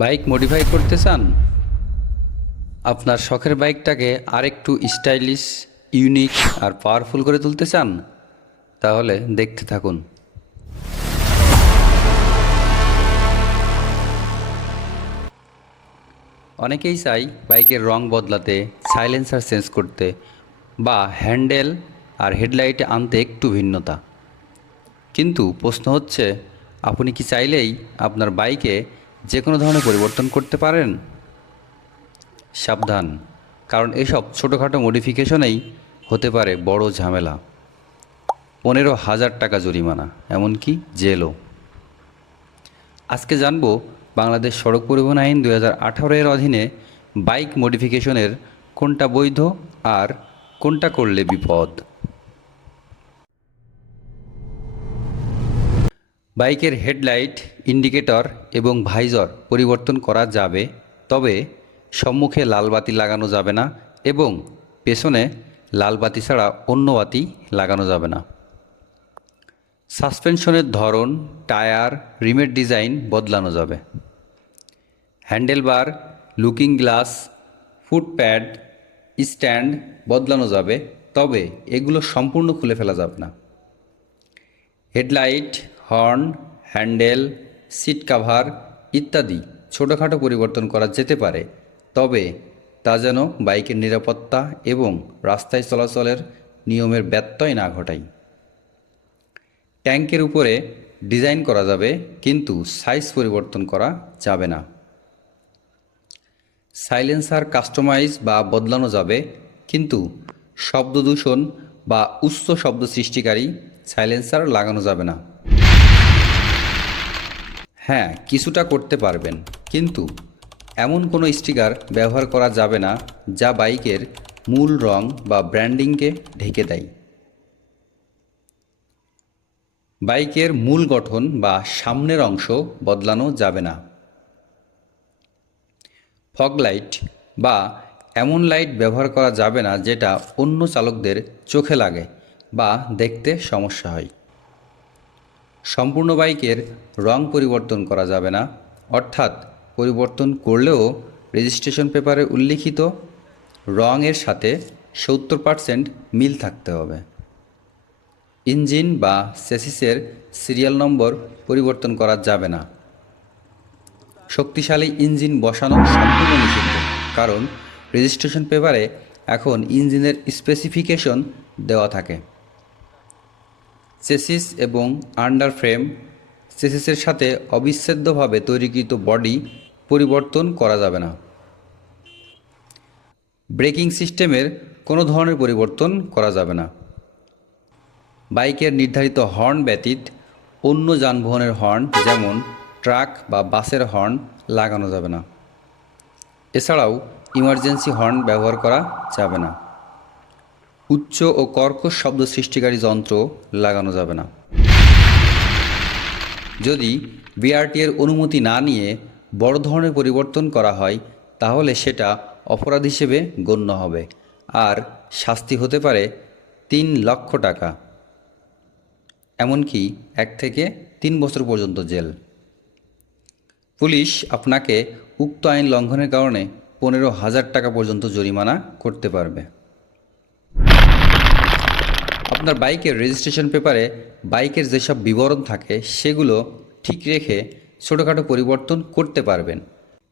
Bike modify করতে চান? আপনার শখের বাইকটাকে আরেকটু স্টাইলিশ ইউনিক আর পাওয়ারফুল করে তুলতে চান? তাহলে দেখতে থাকুন। অনেকেই চাই বাইকের রং বদলাতে সাইলেন্সার চেঞ্জ করতে বা হ্যান্ডেল আর হেডলাইটে আনতে একটু ভিন্নতা। কিন্তু প্রশ্ন হচ্ছে, আপনি কি চাইলেই আপনার বাইকে যে কোনো ধরনের পরিবর্তন করতে পারেন? সাবধান, কারণ এসব ছোটোখাটো মডিফিকেশনেই হতে পারে বড় ঝামেলা। পনেরো হাজার টাকা জরিমানা, এমনকি জেলও। আজকে জানব বাংলাদেশ সড়ক পরিবহন আইন দু হাজার আঠারো এর অধীনে বাইক মডিফিকেশনের কোনটা বৈধ আর কোনটা করলে বিপদ। বাইকের হেডলাইট, ইন্ডিকেটর এবং ভাইজর পরিবর্তন করা যাবে, তবে সম্মুখে লাল বাতি লাগানো যাবে না এবং পেছনে লাল বাতি ছাড়া অন্য বাতি লাগানো যাবে না। সাসপেনশনের ধরন, টায়ার, রিমের ডিজাইন বদলানো যাবে। Handlebar, looking glass, footpad, stand বদলানো যাবে, তবে এগুলো সম্পূর্ণ খুলে ফেলা যাবে না। Headlight, horn, handle, seat cover ইত্যাদি ছোটোখাটো পরিবর্তন করা যেতে পারে। তবে তা যেন বাইকের নিরাপত্তা এবং রাস্তায় চলাচলের নিয়মের ব্যত্যয় না ঘটায়। ট্যাঙ্কের উপরে ডিজাইন করা যাবে, কিন্তু সাইজ পরিবর্তন করা যাবে না। সাইলেন্সার কাস্টমাইজ বা বদলানো যাবে, কিন্তু শব্দ দূষণ বা উচ্চ শব্দ সৃষ্টিকারী সাইলেন্সার লাগানো যাবে না। হ্যাঁ কিছুটা করতে পারবেন, কিন্তু এমন কোনো স্টিকার ব্যবহার করা যাবে না যা বাইকের মূল রং বা ব্র্যান্ডিংকে ঢেকে দেয়। বাইকের মূল গঠন বা সামনের অংশ বদলানো যাবে না। ফগ লাইট বা এমন লাইট ব্যবহার করা যাবে না যেটা অন্য চালকদের চোখে লাগে। বা দেখতে সমস্যা হয়। সম্পূর্ণ বাইকের রং পরিবর্তন করা যাবে না। অর্থাৎ পরিবর্তন করলেও রেজিস্ট্রেশন পেপারে উল্লিখিত রঙের সাথে সত্তর পার্সেন্ট মিল থাকতে হবে। ইঞ্জিন বা সেসিসের সিরিয়াল নম্বর পরিবর্তন করা যাবে না। শক্তিশালী ইঞ্জিন বসানো সম্পূর্ণ নিষিদ্ধ, কারণ রেজিস্ট্রেশন পেপারে এখন ইঞ্জিনের স্পেসিফিকেশন দেওয়া থাকে। চেসিস এবং আন্ডার ফ্রেম চেসিসের সাথে অবিচ্ছেদ্যভাবে তৈরিকৃত বডি পরিবর্তন করা যাবে না। ব্রেকিং সিস্টেমের কোনো ধরনের পরিবর্তন করা যাবে না। বাইকের নির্ধারিত হর্ন ব্যতীত অন্য যানবাহনের হর্ন যেমন ট্রাক বা বাসের হর্ন লাগানো যাবে না। এছাড়াও ইমার্জেন্সি হর্ন ব্যবহার করা যাবে না। উচ্চ ও কর্কশ শব্দ সৃষ্টিকারী যন্ত্র লাগানো যাবে না। যদি বিআরটি এর অনুমতি না নিয়ে বড় ধরনের পরিবর্তন করা হয়, তাহলে সেটা অপরাধ হিসেবে গণ্য হবে। আর শাস্তি হতে পারে তিন লক্ষ টাকা। এমনকি এক থেকে তিন বছর পর্যন্ত জেল। পুলিশ আপনাকে উক্ত আইন লঙ্ঘনের কারণে পনেরো হাজার টাকা পর্যন্ত জরিমানা করতে পারবে। আপনার বাইকের রেজিস্ট্রেশন পেপারে বাইকের যেসব বিবরণ থাকে, সেগুলো ঠিক রেখে ছোটোখাটো পরিবর্তন করতে পারবেন।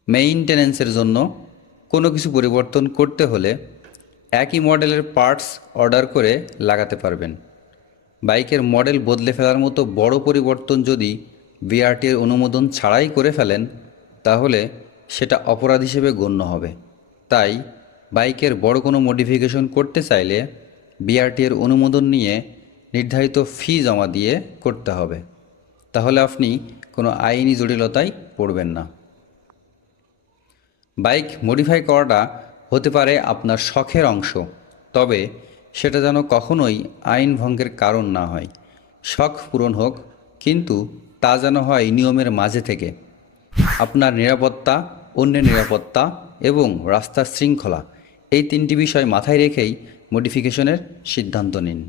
মেইনটেনেন্সের জন্য কোনো কিছু পরিবর্তন করতে হলে একই মডেলের পার্টস অর্ডার করে লাগাতে পারবেন। বাইকের মডেল বদলে ফেলার মতো বড় পরিবর্তন যদি বিআরটির অনুমোদন ছাড়াই করে ফেলেন, তাহলে সেটা অপরাধ হিসেবে গণ্য হবে। তাই বাইকের বড় কোনো মডিফিকেশন করতে চাইলে বিআরটির অনুমোদন নিয়ে নির্ধারিত ফি জমা দিয়ে করতে হবে। তাহলে আপনি কোনো আইনি জটিলতায় পড়বেন না। বাইক মডিফাই করাটা হতে পারে আপনার শখের অংশ, তবে সেটা যেন কখনোই আইন ভঙ্গের কারণ না হয়। শখ পূরণ হোক, কিন্তু তা যেন হয় নিয়মের মাঝে থেকে। আপনার নিরাপত্তা, অন্যের নিরাপত্তা এবং রাস্তার শৃঙ্খলা, এই তিনটি বিষয় মাথায় রেখেই মডিফিকেশনের সিদ্ধান্ত নিন।